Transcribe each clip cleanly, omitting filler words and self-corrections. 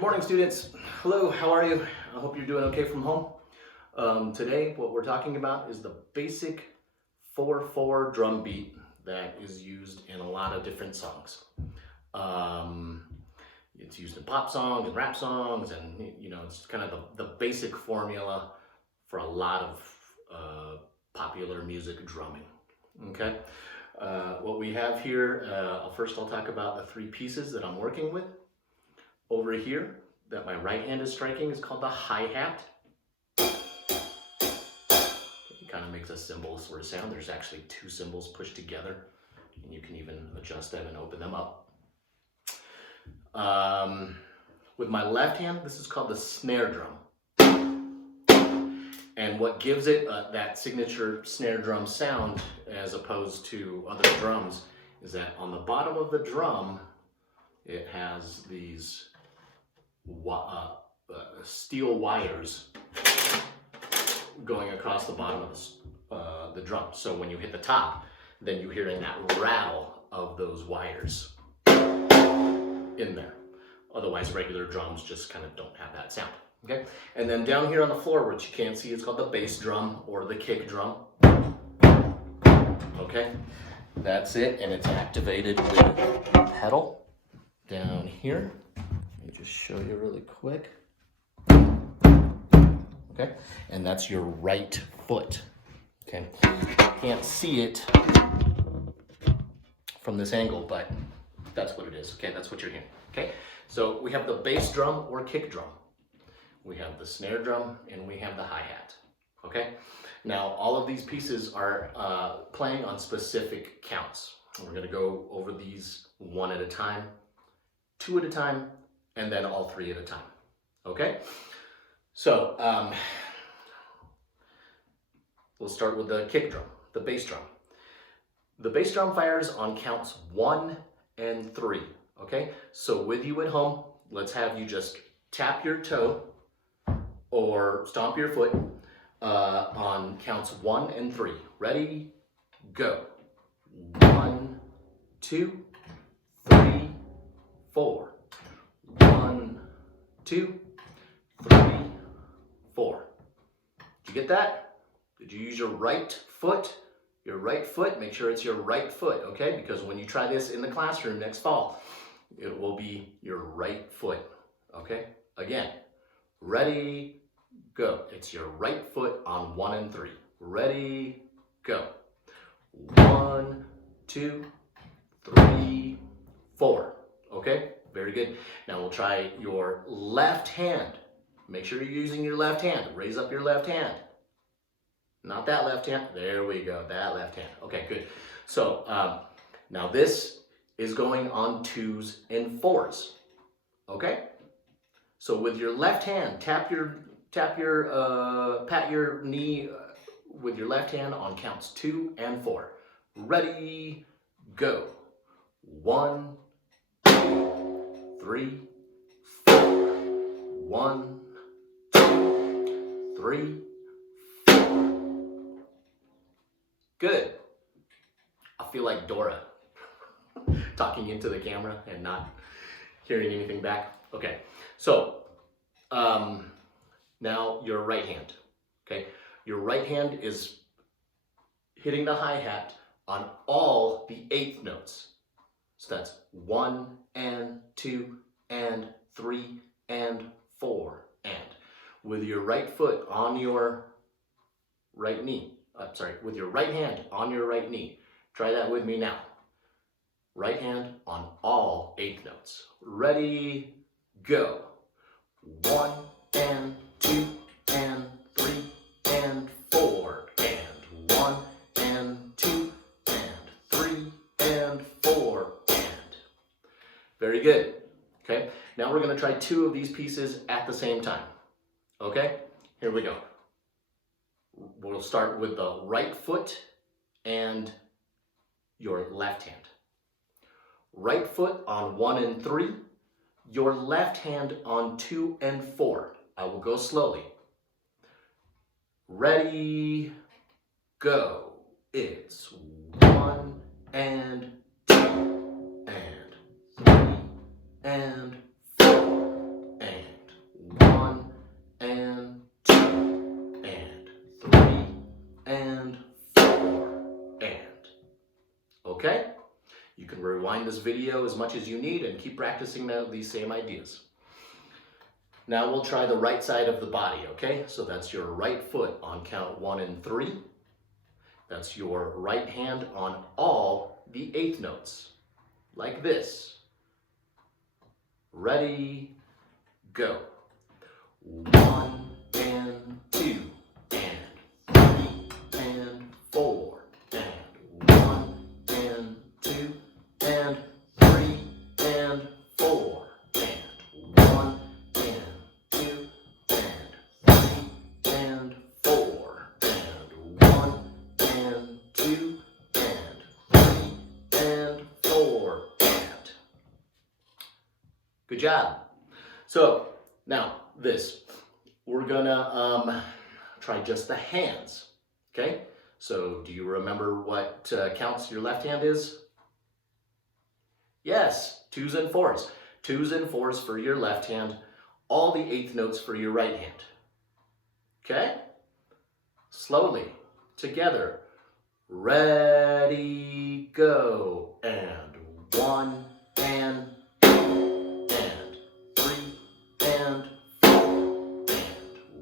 Good morning, students. Hello, how are you? I hope you're doing okay from home. Today, what we're talking about is the basic 4/4 drum beat that is used in a lot of different songs. It's used in pop songs and rap songs, and it's kind of the basic formula for a lot of popular music drumming. Okay, what we have here, first I'll talk about the three pieces that I'm working with. Over here, that my right hand is striking, is called the hi-hat. It kind of makes a cymbal sort of sound. There's actually two cymbals pushed together, and you can even adjust them and open them up. With my left hand, this is called the snare drum. And what gives it that signature snare drum sound, as opposed to other drums, is that on the bottom of the drum, it has these steel wires going across the bottom of the drum. So when you hit the top, then you're hearing that rattle of those wires in there. Otherwise, regular drums just kind of don't have that sound. Okay, and then down here on the floor, which you can't see, it's called the bass drum or the kick drum. Okay, that's it, and it's activated with a pedal down here. Let me just show you really quick. Okay, and that's your right foot. Okay, can't see it from this angle, but that's what it is. Okay, that's what you're hearing. Okay, so we have the bass drum or kick drum. We have the snare drum, and we have the hi-hat. Okay, now all of these pieces are playing on specific counts. We're going to go over these one at a time, two at a time, and then all three at a time. Okay, so we'll start with the kick drum, the bass drum. The bass drum fires on counts 1 and 3. Okay, so with you at home, let's have you just tap your toe or stomp your foot on counts 1 and 3. Ready, go. 1, 2, 3, 4. 1, 2, 3, 4. Did you get that? Did you use your right foot? Your right foot, make sure it's your right foot, okay? Because when you try this in the classroom next fall, it will be your right foot, okay? Again, ready, go. It's your right foot on 1 and 3. Ready, go. 1, 2, 3, 4. Okay, very good. Now we'll try your left hand. Make sure you're using your left hand. Raise up your left hand. Not that left hand. There we go, that left hand. Okay, good. So now this is going on 2s and 4s. Okay? So with your left hand, pat your knee with your left hand on counts 2 and 4. Ready, go. 1, 2, 3, 4. 1, 2, 3, 4. Good. I feel like Dora talking into the camera and not hearing anything back. Okay, so now your right hand. Okay, your right hand is hitting the hi-hat on all the 8th notes. So that's 1 and 2 and 3 and 4 and. With your right foot on your right knee, with your right hand on your right knee. Try that with me now. Right hand on all 8 notes. Ready, go. 1 and 2 and 3 and 4 and 1 and 2 and 3 and 4 and. Very good. Okay, now we're going to try 2 of these pieces at the same time. Okay, here we go. We'll start with the right foot and your left hand. Right foot on 1 and 3, your left hand on 2 and 4. I will go slowly. Ready, go. It's 1 and 2 and 3 and 4 and this video as much as you need and keep practicing these same ideas. Now we'll try the right side of the body, okay? So that's your right foot on count 1 and 3. That's your right hand on all the eighth notes, like this. Ready, go. 1 and 2 and 3 and 4 and 1 and 2 and 3 and 4 and 1 and 2 and 3 and 4 and 1 and 2 and 3 and 4 and. Good job. So now this, we're gonna try just the hands, okay? So do you remember what counts your left hand is? Yes, 2s and 4s. 2s and 4s for your left hand, all the eighth notes for your right hand. Okay? Slowly, together. Ready, go. And 1 and 2 and 3 and 4 and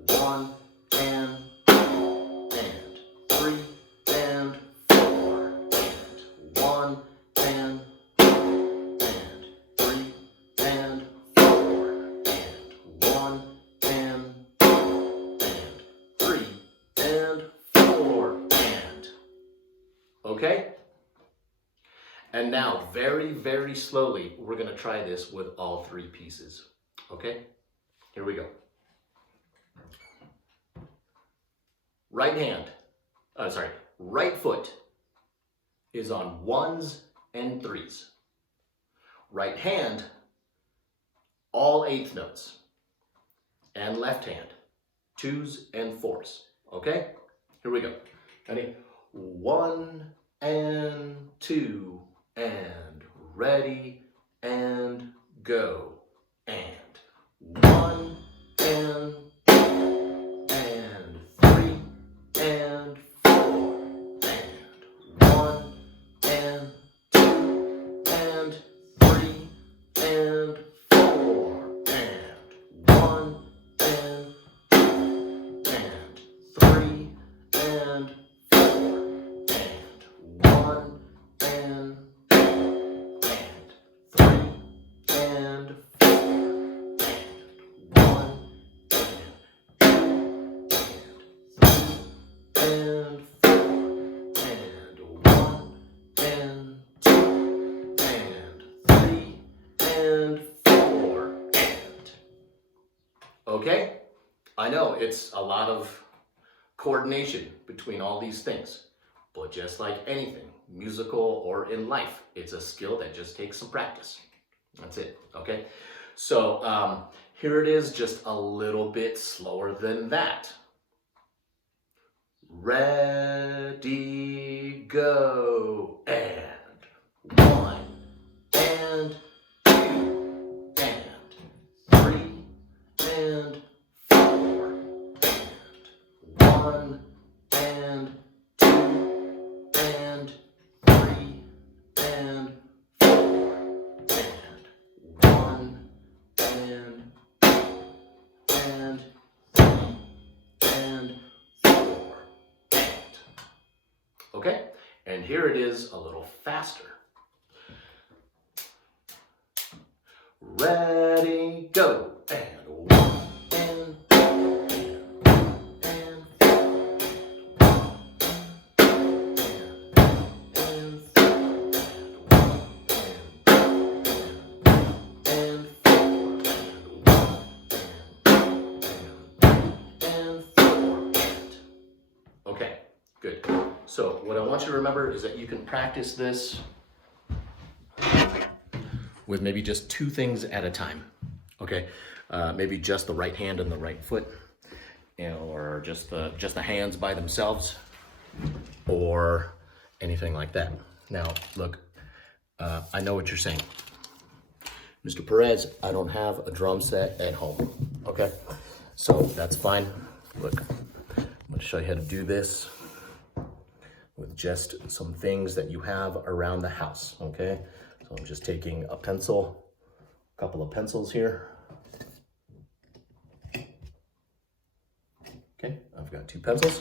1 and 2 and 3 and 4 and 1 and 2 and 3 and 4 and 1 and 2 and 3 and 4 and. Okay? And now, very, very slowly, we're going to try this with all 3 pieces. Okay? Here we go. Right foot is on 1s and 3s. Right hand, all eighth notes. And left hand, 2s and 4s. Okay? Here we go. Ready? 1 and 2 and ready and go. And 1 and 2 and 3 and 4 and 1 and 2 and 3 and 4 and 1 and 2 and 3 and 4 and 1 and 2 and 3 and 4 and 1 and 2 and 1 and 2 and 3 and 4 and. Okay? I know it's a lot of coordination between all these things, but just like anything, musical or in life, it's a skill that just takes some practice. That's it, okay? So here it is, just a little bit slower than that. Ready, go, and 1 and 2 and 3 and 4 and 1 and 2 and 3 and 4 and 1 and 2 and 3 and 4 and. Okay? And here it is a little faster. Ready, go, and 1 and 2 and 4 and. Okay, good. So what I want you to remember is that you can practice this with maybe just 2 things at a time. Okay, maybe just the right hand and the right foot, or just the hands by themselves, or anything like that. Now, look, I know what you're saying. Mr. Perez, I don't have a drum set at home, okay? So that's fine. Look, I'm gonna show you how to do this with just some things that you have around the house, okay? So I'm just taking a pencil, a couple of pencils here. Okay, I've got 2 pencils.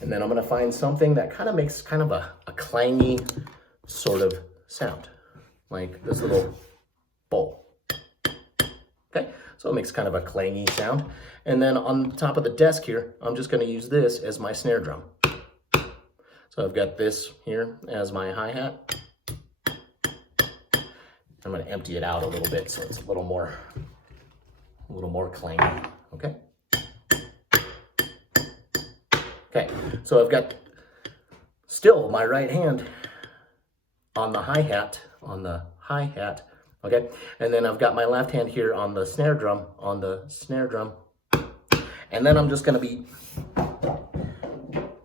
And then I'm gonna find something that kind of makes kind of a clangy sort of sound, like this little bowl. Okay, so it makes kind of a clangy sound. And then on top of the desk here, I'm just gonna use this as my snare drum. So I've got this here as my hi-hat. I'm gonna empty it out a little bit so it's a little more clangy, okay? Okay, so I've got still my right hand on the hi-hat, okay? And then I've got my left hand here on the snare drum, And then I'm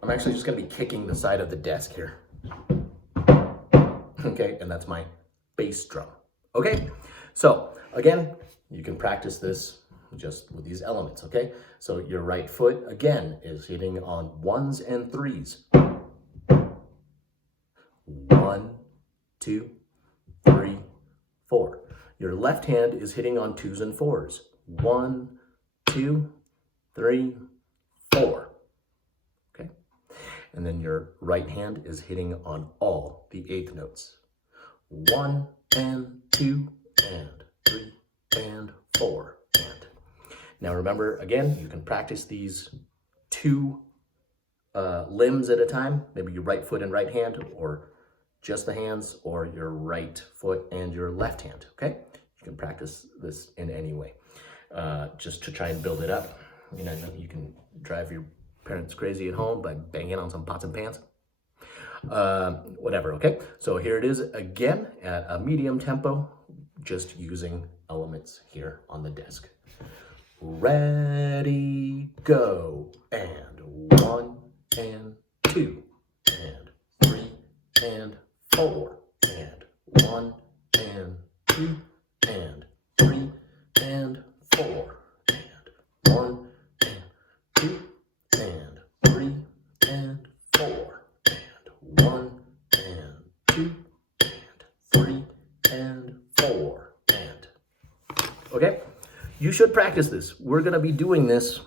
actually just gonna be kicking the side of the desk here. Okay, and that's my bass drum. Okay, so again, you can practice this just with these elements, okay? So your right foot, again, is hitting on 1s and 3s. 1, 2, 3, 4. Your left hand is hitting on 2s and 4s. 1, 2, 3, 4. Okay? And then your right hand is hitting on all the 8th notes. 1 and 2 and 3 and 4 and. Now remember, again, you can practice these 2 limbs at a time, maybe your right foot and right hand, or just the hands, or your right foot and your left hand, okay? You can practice this in any way, just to try and build it up. You know, you can drive your parents crazy at home by banging on some pots and pans. Whatever, okay? So here it is again at a medium tempo, just using elements here on the desk. Ready, go, and 1 and 2 and 3 and 4 and 1 and 2 and 3 and 4 and 1 and 2 and 3 and 4 and 1 and 2 and 3 and 4 and. Okay? You should practice this. We're going to be doing this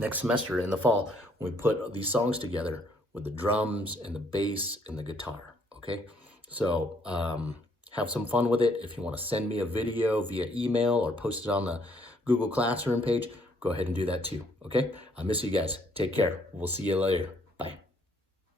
next semester in the fall when we put these songs together with the drums and the bass and the guitar, okay? So have some fun with it. If you want to send me a video via email or post it on the Google Classroom page, go ahead and do that too, okay? I miss you guys. Take care. We'll see you later.